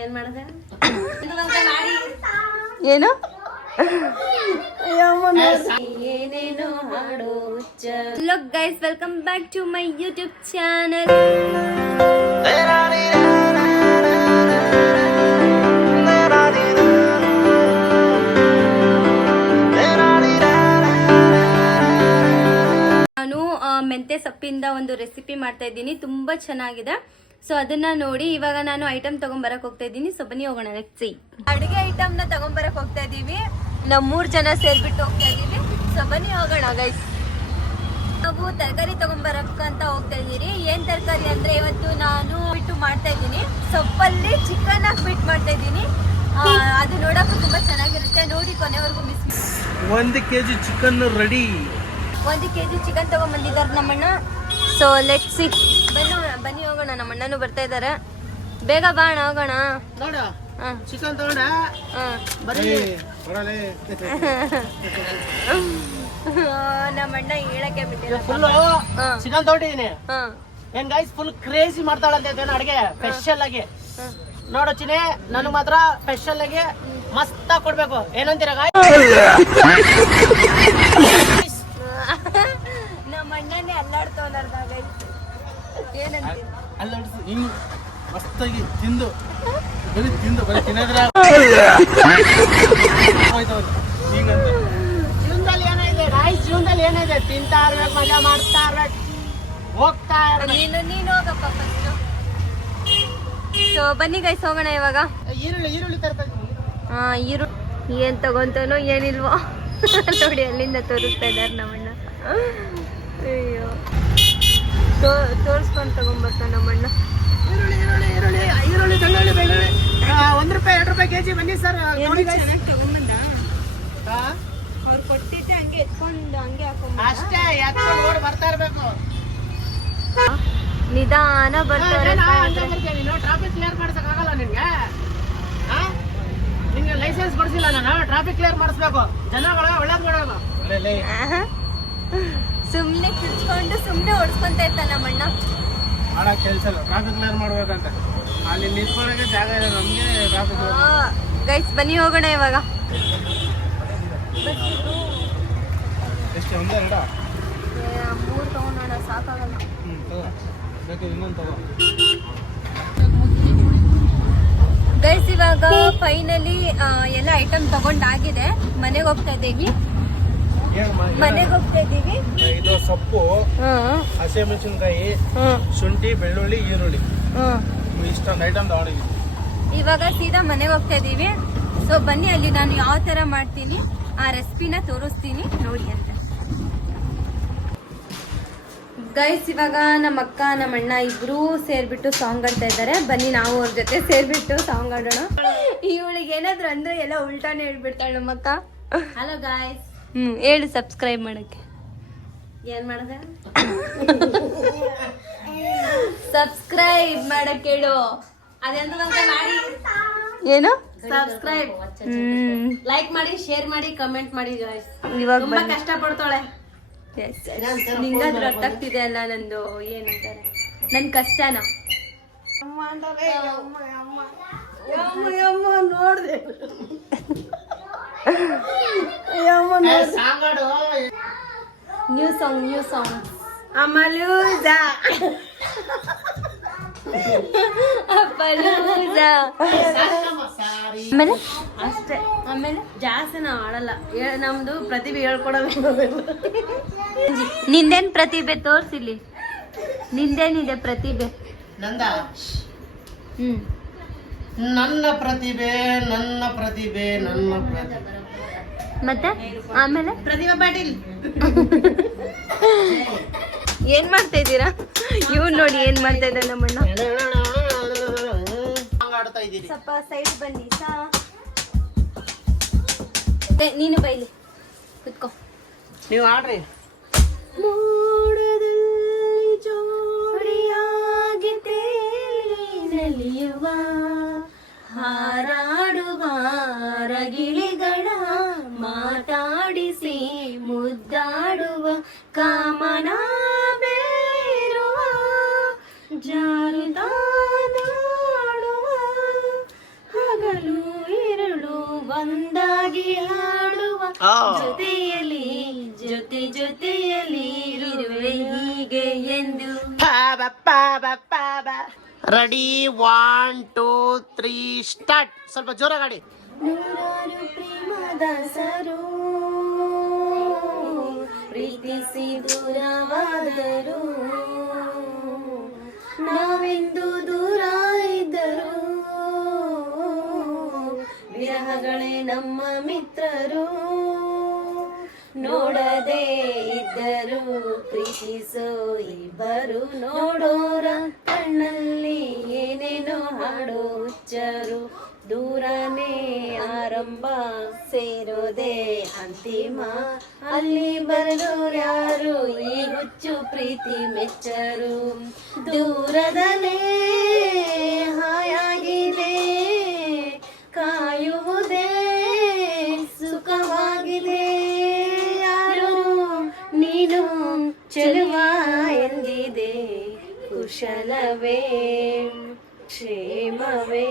ಏನ್ ಮಾಡಿದೆ ಏನು ಏನೇನು ಹಾಡು hello guys, welcome back to my YouTube channel. ನಾನು ಮೆಂತ್ಯ ಸೊಪ್ಪಿಂದ ಒಂದು ರೆಸಿಪಿ ಮಾಡ್ತಾ ಇದ್ದೀನಿ, ತುಂಬಾ ಚೆನ್ನಾಗಿದೆ. ಸೊ ಅದನ್ನ ನೋಡಿ ಇವಾಗ ನಾನು ಐಟಮ್ ತಗೊಂಡ್ಬರಕ್ ಹೋಗ್ತಾ ಇದ್ದೀನಿ. ಸೊ ಬನ್ನಿ ಹೋಗೋಣ. ಸಿ ಅಡುಗೆ ಐಟಮ್ ನ ತಗೊಂಡ್ಬರಕ್ ಹೋಗ್ತಾ ಇದೀವಿ. ನಾವು 3 ಜನ ಸೇರ್ಬಿಟ್ಟು ಹೋಗ್ತಾ ಇದೀವಿ. ಸೊ ಬನ್ನಿ ಹೋಗೋಣ ಗೈಸ್. ನಾವು ತರಕಾರಿ ತಗೊಂಡ್ಬರಕ್ ಅಂತ ಹೋಗ್ತಾ ಇದೀರಿ. ಏನ್ ತರಕಾರಿ ಅಂದ್ರೆ ಇವತ್ತು ನಾನು ಬಿಟ್ಟು ಮಾಡ್ತಾ ಇದ್ದೀನಿ. ಸೊಪ್ಪಲ್ಲಿ ಚಿಕನ್ ಹಾಕ್ಬಿಟ್ಟು ಮಾಡ್ತಾ ಇದ್ದೀನಿ. ಅದು ನೋಡಕ್ಕೂ ತುಂಬಾ ಚೆನ್ನಾಗಿರುತ್ತೆ. ನೋಡಿ ಕೊನೆವರೆಗೂ miss 1 kg chicken ready. 1 kg chicken ತಗೊಂಡ್ಬಂದಿದ್ದಾರೆ ನಮ್ಮಣ್ಣ. So let's see. ಬನ್ನಿ ಹೋಗೋಣ. ನಮ್ಮಣ್ಣನು ಬರ್ತಾ ಇದ್ದಾರೆ. ಬೇಗ ಬಾಣ ಹೋಗೋಣ. ನೋಡ ಚಿಕನ್ ತಗೊಂಡ ನಮ್ಮಣ್ಣ ಹೇಳಕ್ಕೆ ಬಿಟ್ಟಿಲ್ಲ. ಫುಲ್ ಚಿಕನ್ ತಗೊಂಡಿದೀನಿ. ಏನ್ ಗೈಸ್ ಫುಲ್ ಕ್ರೇಜಿ ಮಾಡ್ತಾಳಂತ ಅಡಿಗೆ ಸ್ಪೆಷಲ್ ಆಗಿ. ನೋಡು ಚಿನಿ, ನನಗ್ ಮಾತ್ರ ಸ್ಪೆಷಲ್ ಆಗಿ ಮಸ್ತ್ ಕೊಡ್ಬೇಕು. ಏನಂತೀರ ಗಾಯ್? ನಮ್ಮಣ್ಣನೇ ಅಲ್ಲಾಡ್ತವನರ್ದಾಗ ಏನಂತೀರ? ಅಲ್ಲಾಡ್ಸಿ ಹಿಂಗ್ ಮಸ್ತಾಗಿ ತಿಂದು ಬರೀ ತಿನ್ನೋದ್ರ ಜೀವನದಲ್ಲಿ ಏನಿದೆ ಗಾಯ್ಸ್, ಜೀವನದಲ್ಲಿ ಏನಿದೆ? ತಿಂತಾ ಇರ್ಬೇಕು, ಮಜಾ ಮಾಡ್ತಾ ಇರ್ಬೇಕು, ಹೋಗ್ತಾ ಇರ್ಬೇಕು. ನೀನು ಹೋಗಪ್ಪ ಫಸ್ಟ್. ಸೊ ಬನ್ನಿ ಗೈಸ್ ಹೋಗೋಣ ಇವಾಗ. ಈರುಳ್ಳಿ ತರ್ತಾ ಇದ್ದೀನಿ. ಈರುಳ್ಳಿ ಏನ್ ತಗೊಂತಾನೋ ಏನಿಲ್ವೋ ನೋಡಿ ಅಲ್ಲಿಂದ ತೋರಿಸ್ತಾ ಇದ್ದಾರೆ ನಮ್ಮಣ್ಣ. ಅಯ್ಯೋ, ತೋರಿಸ್ಕೊಂಡು ತಗೊಂಡ್ಬರ್ತಾನ ನಮ್ಮಣ್ಣ. ಈರುಳ್ಳಿ ಬೆಳ್ಳುಳ್ಳಿ ₹1 2 kg ಬನ್ನಿ ಸರ್. ಅವ್ರು ಕೊಟ್ಟಿದ್ದೆ ಹಂಗೆ ಎತ್ಕೊಂಡು ಹಂಗೆ ಅಷ್ಟೇ ಎತ್ಕೊಂಡು ಓಡಿ ಬರ್ತಾ ಇರ್ಬೇಕು. ನಿಧಾನ ಬರ್ತಾರೆ. ಟ್ರಾಫಿಕ್ ಕ್ಲಿಯರ್ ಮಾಡ್ಸಕ್ ಆಗಲ್ಲ ನಿನ್ಗೆ. ನಿನ್ಗೆ ಲೈಸೆನ್ಸ್ ಕೊಡ್ಸಿಲ್ಲ ನಾನು. ಟ್ರಾಫಿಕ್ ಕ್ಲಿಯರ್ ಮಾಡಿಸ್ಬೇಕು. ಜನಗಳ ಒಳ್ಳೇದ್ ಮಾಡೋದು. ಸುಮ್ನೆ ಕಿರ್ಚ್ಕೊಂಡು ಸುಮ್ನೆ ಓಡಿಸ್ಕೊಂತ ಇರ್ತಾನ ನಮ್ಮಣ್ಣ. ಮಾಡಕ್ ಕೆಲ್ಸ ಇಲ್ಲ, ಟ್ರಾಫಿಕ್ ಕ್ಲಿಯರ್ ಮಾಡ್ಬೇಕಂತ. ಅಲ್ಲಿ ನಿಂತ್ಕೊಳ್ಳೋಕೆ ಜಾಗ ಇದೆ ನಮ್ಗೆ. ಟ್ರಾಫಿಕ್ ಗೈಸ್ ಬನ್ನಿ ಹೋಗೋಣ ಇವಾಗ. ಎಷ್ಟು? 1 2 3 ತಗೊಂಡೋಣ, ಸಾಕಾಗಲ್ಲ. ಬೇಕು ಇನ್ನೊಂದು ತಗೋ. ಗೈಸ್ ಇವಾಗ ಫೈನಲಿ ಎಲ್ಲ ಐಟಮ್ ತಗೊಂಡಾಗಿದೆ. ಮನೆಗೆ ಹೋಗ್ತಾ ಇದ್ದೀವಿ. ಇದು ಸೊಪ್ಪು, ಹಸಿಮೆಣಸಿನಕಾಯಿ, ಶುಂಠಿ, ಬೆಳ್ಳುಳ್ಳಿ, ಈರುಳ್ಳಿ, ಇಷ್ಟೊಂದು ಐಟಮ್ ತಗೊಂಡಿದ್ದೀವಿ. ಇವಾಗ ಸೀದಾ ಮನೆಗೆ ಹೋಗ್ತಾ ಇದೀವಿ. ಸೊ ಬನ್ನಿ, ಅಲ್ಲಿ ನಾನು ಯಾವ ತರ ಮಾಡ್ತೀನಿ ಆ ರೆಸಿಪಿನ ತೋರಿಸ್ತೀನಿ ನೋಡಿ ಅಂತ. ಗೈಸ್ ಇವಾಗ ನಮ್ಮ ಅಕ್ಕ ನಮ್ಮ ಅಣ್ಣ ಇಬ್ರು ಸೇರ್ಬಿಟ್ಟು ಸಾಂಗ್ ಆಡ್ತಾ ಇದ್ದಾರೆ. ಬನ್ನಿ ನಾವು ಅವ್ರ ಜೊತೆ ಸೇರ್ಬಿಟ್ಟು ಸಾಂಗ್ ಆಡೋಣ. ಇವಳಿಗೆ ಏನಾದ್ರು ಅಂದ್ರೆ ಎಲ್ಲ ಉಲ್ಟಾನೇ ಹೇಳ್ಬಿಡ್ತಾಳೆ ನಮ್ಮ ಅಕ್ಕ. Hello guys. ಹೇಳು ಸಬ್ಸ್ಕ್ರೈಬ್ ಮಾಡಕ್ಕೆ. ಏನ್ ಮಾಡಿದೆ? ಸಬ್ಸ್ಕ್ರೈಬ್ ಮಾಡಕ್ಕೆ ಹೇಳು. ಅದೆಂತ ಮಾಡಿ ಏನು? ಸಬ್ಸ್ಕ್ರೈಬ್, ಲೈಕ್ ಮಾಡಿ, ಶೇರ್ ಮಾಡಿ, ಕಮೆಂಟ್ ಮಾಡಿ ಗಾಯ್ಸ್. ಇವಾಗ ತುಂಬಾ ಕಷ್ಟ ಪಡ್ತಾಳೆ. ನಿಂಗಾದ್ರೂ ಅರ್ಥ ಆಗ್ತಿದೆ ಅಲ್ಲ ನಂದು ಏನಂತಾರೆ ನನ್ ಕಷ್ಟನ. ನೋಡ್ದೆ ನ್ಯೂ ಸಾಂಗ್ ಅಮಲೂಜಾ ಆಮೇಲೆ ಅಷ್ಟೇ. ಆಮೇಲೆ ಜಾಸ್ತಿ ನಾವು ಆಡಲ್ಲ. ನಮ್ದು ಪ್ರತಿಭೆ ಹೇಳ್ಕೊಡೋದು. ನಿಂದೇನ್ ಪ್ರತಿಭೆ ತೋರ್ಸಿಲಿ. ನಿಂದೇನಿದೆ ಪ್ರತಿಭೆ? ನನ್ನ ಪ್ರತಿಭೆ ಮತ್ತೆ ಆಮೇಲೆ ಪ್ರತಿಭಾ ಪಾಟೀಲ್ ಏನ್ ಮಾಡ್ತಾ ಇದ್ದೀರಾ? ಇವ್ನು ನೋಡಿ ಏನ್ ಮಾಡ್ತಾ ಇದ್ದ ನಮ್ಮಣ್ಣ. ಸ್ವಲ್ಪ ಸೈಡ್ ಬನ್ನಿ. ನೀನು ಬೈಲಿ ಕುತ್ಕೋ. ನೀವು ಆಡ್ರಿ. ಮೋಡದಲ್ಲಿ ಜೋಡಿಯಾಗಿ ತೇಲಿ ನಲಿಯುವ ಹಾರಾಡುವ ರಗಿಳಿಗಳ ಮಾತಾಡಿಸಿ ಮುದ್ದಾಡುವ ಕಾಮನ ಬೇರುವ ಜಾರುತ್ತಾಡುವ ಸೊಗಸಾಗಿ ಹಾಡುವ ಜೊತೆಯಲ್ಲಿ ಜೊತೆಯಲ್ಲಿ ಇರುವೆ ಹೀಗೆ ಎಂದು. Ready 1 2 3 start. ಸ್ವಲ್ಪ ಜೋರ ಗಾಡಿ. ನೂರಾರು ಪ್ರೇಮದಾಸರು ಪ್ರೀತಿಸಿ ದೂರವಾದರು, ನಾವೆಂದು ದೂರ ಇದ್ದರು, ವಿರಹಗಳೇ ನಮ್ಮ ಮಿತ್ರರು, ನೋಡದೆ ಇದ್ದರು ಪ್ರೀತಿಸೋ ಇಬ್ಬರು, ನೋಡೋರ ಕಣ್ಣಲ್ಲಿ ಏನೇನೋ ಹಾಡೋ ಹುಚ್ಚರು, ದೂರನೇ ಆರಂಭ ಸೇರೋದೆ ಅಂತಿಮ, ಅಲ್ಲಿ ಬರದೋರ್ಯಾರು ಈ ಹುಚ್ಚು ಪ್ರೀತಿ ಮೆಚ್ಚರು, ದೂರದಲ್ಲೇ ಹಾಯಾಗಿದೆ ಕಾಯುವುದೇ ಸುಖವಾಗಿದೆ, ಯಾರು ನೀನು ಚೆಲುವ ಎಂದಿದೆ, ಕುಶಲವೇ ಕ್ಷೇಮವೇ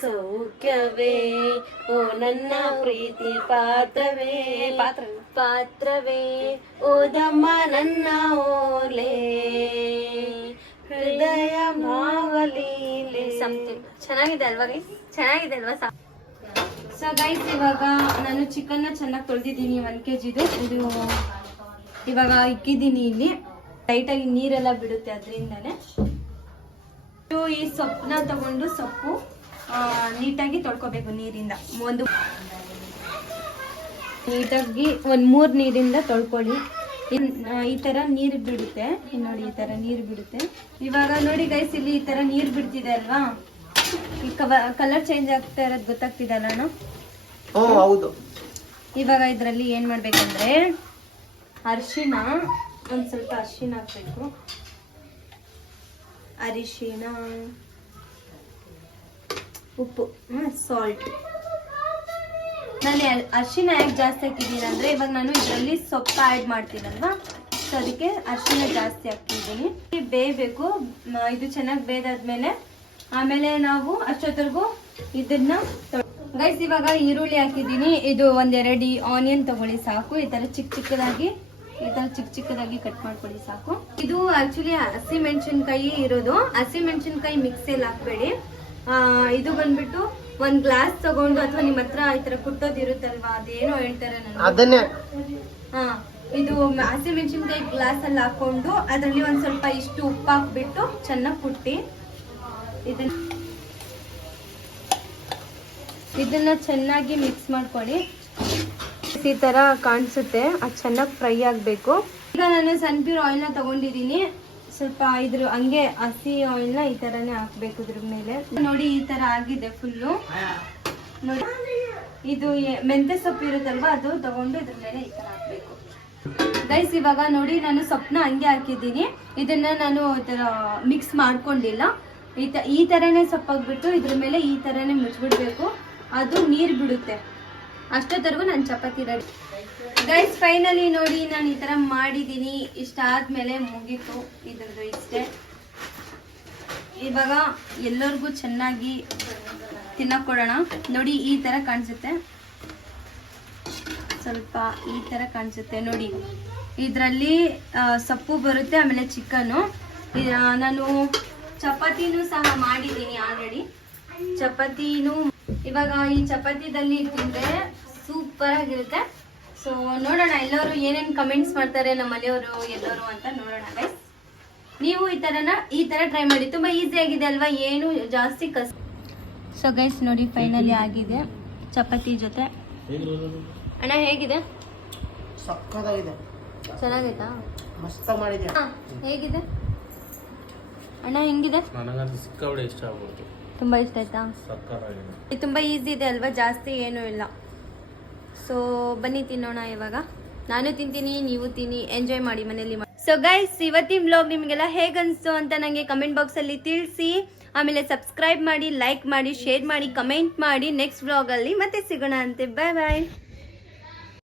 ಸೌಖ್ಯವೇ ಓ ನನ್ನ ಪ್ರೀತಿ ಪಾತ್ರವೇ ಓದಮ್ಮ ನನ್ನ ಓಲೆ ಹೃದಯ ಭಾವಲೀಲೆ. ಸಮಥಿಂಗ್ ಚೆನ್ನಾಗಿದೆ ಅಲ್ವಾ ಗೈಸ್? ಚೆನ್ನಾಗಿದೆ ಅಲ್ವಾ? ಸೊ ಗೈಸ್, ಇವಾಗ ನಾನು ಚಿಕನ್ನ ಚೆನ್ನಾಗಿ ತೊಳೆದಿದ್ದೀನಿ. 1 kg ಇದು ಇವಾಗ ಇಕ್ಕಿದ್ದೀನಿ ಇಲ್ಲಿ. ಲೈಟಾಗಿ ನೀರೆಲ್ಲ ಬಿಡುತ್ತೆ ಅದರಿಂದನೇ. ಈ ಸೊಪ್ಪನ್ನ ತಗೊಂಡು ಸೊಪ್ಪು ನೀಟಾಗಿ ತೊಳ್ಕೊಬೇಕು ನೀರಿಂದ. ನೀಟಾಗಿ 1-3 ನೀರಿಂದ ತೊಳ್ಕೊಳ್ಳಿ. ಈ ತರ ನೀರು ಬಿಡುತ್ತೆ ನೋಡಿ, ಈ ತರ ನೀರು ಬಿಡುತ್ತೆ. ಇವಾಗ ನೋಡಿ ಗೈಸ್, ಇಲ್ಲಿ ಈ ತರ ನೀರು ಬಿಡ್ತಿದೆ ಅಲ್ವಾ? ಈ ಕಲರ್ ಚೇಂಜ್ ಆಗ್ತಾ ಇರೋದು ಗೊತ್ತಾಗ್ತಿದೆ ಅಲ್ಲ? ಹೌದು. ಇವಾಗ ಇದ್ರಲ್ಲಿ ಏನ್ ಮಾಡ್ಬೇಕಂದ್ರೆ ಅರಿಶಿನ, ಒಂದ್ ಸ್ವಲ್ಪ ಅರಿಶಿನ ಹಾಕ್ಬೇಕು. ಅರಿಶಿನ, ಉಪ್ಪು, ಸಾಲ್ಟ್. ನಾನು ಅರಿಶಿನ ಯಾಕೆ ಜಾಸ್ತಿ ಹಾಕಿದ್ದೀನಿ ಅಂದ್ರೆ ಇವಾಗ ನಾನು ಇದರಲ್ಲಿ ಸೊಪ್ಪು ಆ್ಯಡ್ ಮಾಡ್ತೀನಲ್ವಾ, ಸೊ ಅದಕ್ಕೆ ಅರಿಶಿನ ಜಾಸ್ತಿ ಹಾಕಿದ್ದೀನಿ. ಬೇಯಬೇಕು. ಇದು ಚೆನ್ನಾಗಿ ಬೇಯ್ದಾದ್ಮೇಲೆ ಆಮೇಲೆ ನಾವು ಅಷ್ಟೊತ್ತರೆಗೂ ಇದನ್ನ ಗೈಸ್, ಇವಾಗ ಈರುಳ್ಳಿ ಹಾಕಿದ್ದೀನಿ. ಇದು 1-2 ಆನಿಯನ್ ತಗೊಳ್ಳಿ ಸಾಕು. ಈ ತರ ಚಿಕ್ಕ ಚಿಕ್ಕದಾಗಿ ಕಟ್ ಮಾಡ್ಕೊಳ್ಳಿ ಸಾಕು. ಇದು ಆಕ್ಚುಲಿ ಹಸಿ ಮೆಣಸಿನ್ಕಾಯಿ ಇರೋದು. ಹಸಿ ಮೆಣಸಿನ್ಕಾಯಿ ಮಿಕ್ಸಿಯಲ್ಲಿ ಹಾಕ್ಬೇಡಿ. ಇದು ಬಂದ್ಬಿಟ್ಟು 1 ಗ್ಲಾಸ್ ತಗೊಂಡು, ಅಥವಾ ನಿಮ್ಮ ಹತ್ರ ಈ ತರ ಕುಟ್ಟೋದು ಇರುತ್ತಲ್ವಾ, ಅದೇನೋ ಹೇಳ್ತಾರೆ ಅದನ್ನೇ. ಇದು ಹಸಿ ಮೆಣಸಿನ್ಕಾಯಿ ಗ್ಲಾಸ್ ಅಲ್ಲಿ ಹಾಕೊಂಡು ಅದ್ರಲ್ಲಿ ಒಂದ್ ಸ್ವಲ್ಪ ಇಷ್ಟು ಉಪ್ಪು ಹಾಕ್ಬಿಟ್ಟು ಚೆನ್ನಾಗಿ ಕುಟ್ಟಿ ಇದನ್ನ ಚೆನ್ನಾಗಿ ಮಿಕ್ಸ್ ಮಾಡ್ಕೊಳ್ಳಿ. ಈ ತರ ಕಾಣಿಸುತ್ತೆ. ಅದು ಚೆನ್ನಾಗಿ ಫ್ರೈ ಆಗ್ಬೇಕು. ಈಗ ನಾನು ಸನ್ಪ್ಯೂರ್ ಆಯಿಲ್ ನ ತಗೊಂಡಿದ್ದೀನಿ. ಸ್ವಲ್ಪ ಇದ್ರ ಹಂಗೆ ಹಸಿ ಆಯಿಲ್ ನ ಈ ತರನೇ ಹಾಕ್ಬೇಕು ಇದ್ರ ಮೇಲೆ. ನೋಡಿ ಈ ತರ ಆಗಿದೆ ಫುಲ್ಲು. ನೋಡಿ, ಇದು ಮೆಂತೆ ಸೊಪ್ಪು ಇರುತ್ತಲ್ವಾ, ಅದು ತಗೊಂಡು ಇದ್ರ ಮೇಲೆ ಈ ತರ ಹಾಕ್ಬೇಕು. ಗೈಸ್, ಇವಾಗ ನೋಡಿ ನಾನು ಸೊಪ್ಪನ್ನ ಹಂಗೆ ಹಾಕಿದ್ದೀನಿ. ಇದನ್ನ ನಾನು ಮಿಕ್ಸ್ ಮಾಡ್ಕೊಂಡಿಲ್ಲ. ಈ ತರನೇ ಸೊಪ್ಪಾಗ್ಬಿಟ್ಟು ಇದ್ರ ಮೇಲೆ ಈ ತರನೇ ಮುಚ್ಬಿಡ್ಬೇಕು. ಅದು ನೀರು ಬಿಡುತ್ತೆ. ಅಷ್ಟೊತ್ತರೆಗೂ ನಾನು ಚಪಾತಿ ರೆಡಿ. ಗೈಸ್, ಫೈನಲಿ ನೋಡಿ ನಾನು ಈ ತರ ಮಾಡಿದ್ದೀನಿ. ಇಷ್ಟಾದ್ಮೇಲೆ ಮುಗೀತು ಇದ್ರದ್ದು ಇಷ್ಟೇ. ಇವಾಗ ಎಲ್ಲರಿಗೂ ಚೆನ್ನಾಗಿ ತಿನ್ನಕ್ ಕೊಡೋಣ. ನೋಡಿ ಈ ತರ ಕಾಣಿಸುತ್ತೆ, ಸ್ವಲ್ಪ ಈ ತರ ಕಾಣಿಸುತ್ತೆ ನೋಡಿ. ಇದರಲ್ಲಿ ಸೊಪ್ಪು ಬರುತ್ತೆ, ಆಮೇಲೆ ಚಿಕನ್ನು. ನಾನು ಚಪಾತಿನೂ ಸಹ ಮಾಡಿದ್ದೀನಿ ಆಲ್ರೆಡಿ. ಚಪಾತಿನೂ ಇವಾಗ ಈ ಚಪಾತಿದಲ್ಲಿ ತಿಂದ್ರೆ ಸೂಪರ್ ಆಗಿರುತ್ತೆ. ಸೊ ನೋಡೋಣ ಎಲ್ಲರೂ ಏನೇನು ಕಮೆಂಟ್ಸ್ ಮಾಡ್ತಾರೆ ನಮ್ಮ ಮನೆಯವರು ಎಲ್ಲರೂ ಅಂತ ನೋಡೋಣ ಗೈಸ್. ನೀವು ಈ ತರ ಟ್ರೈ ಮಾಡಿ. ತುಂಬಾ ಈಸಿ ಆಗಿದೆ ಅಲ್ವಾ, ಏನು ಜಾಸ್ತಿ ಕಷ್ಟ. ಸೊ ಗೈಸ್ ನೋಡಿ ಫೈನಲಿ ಆಗಿದೆ ಚಪಾತಿ ಜೊತೆ. ಅಣ್ಣ ಹೇಗಿದೆ? ಸಕ್ಕತ್ತಾಗಿದೆ. ಚೆನ್ನಾಗೈತಾ? ಮಸ್ತ್ ಮಾಡಿದ್ಯಾ. ಹೇಗಿದೆ ಅಣ್ಣ? ಹೆಂಗಿದೆ? ನನಗಂತೂ ಸಿಕ್ಕಾಪಟ್ಟೆ ಇಷ್ಟ ಆಗ್ಬೋದು. ತುಂಬಾ ಇಷ್ಟ ಆಯ್ತಾ? ಸಕ್ಕತ್ತಾಗಿದೆ. ತುಂಬಾ ಈಸಿ ಇದೆ ಅಲ್ವಾ, ಜಾಸ್ತಿ ಏನೂ ಇಲ್ಲ. ಸೊ ಬನ್ನಿ ತಿನ್ನೋಣ ಇವಾಗ. ನಾನು ತಿಂತೀನಿ, ನೀವು ತಿನ್ನಿ, ಎಂಜಾಯ್ ಮಾಡಿ ಮನೇಲಿ. ಸೊ ಗೈಸ್, ಇವತ್ತಿನ ವ್ಲಾಗ್ ನಿಮಗೆಲ್ಲ ಹೇಗನ್ಸ್ತು ಅಂತ ನನಗೆ ಕಮೆಂಟ್ ಬಾಕ್ಸಲ್ಲಿ ತಿಳಿಸಿ. ಆಮೇಲೆ ಸಬ್ಸ್ಕ್ರೈಬ್ ಮಾಡಿ, ಲೈಕ್ ಮಾಡಿ, ಶೇರ್ ಮಾಡಿ, ಕಮೆಂಟ್ ಮಾಡಿ. ನೆಕ್ಸ್ಟ್ ವ್ಲಾಗಲ್ಲಿ ಮತ್ತೆ ಸಿಗೋಣ ಅಂತೆ. ಬಾಯ್ ಬಾಯ್.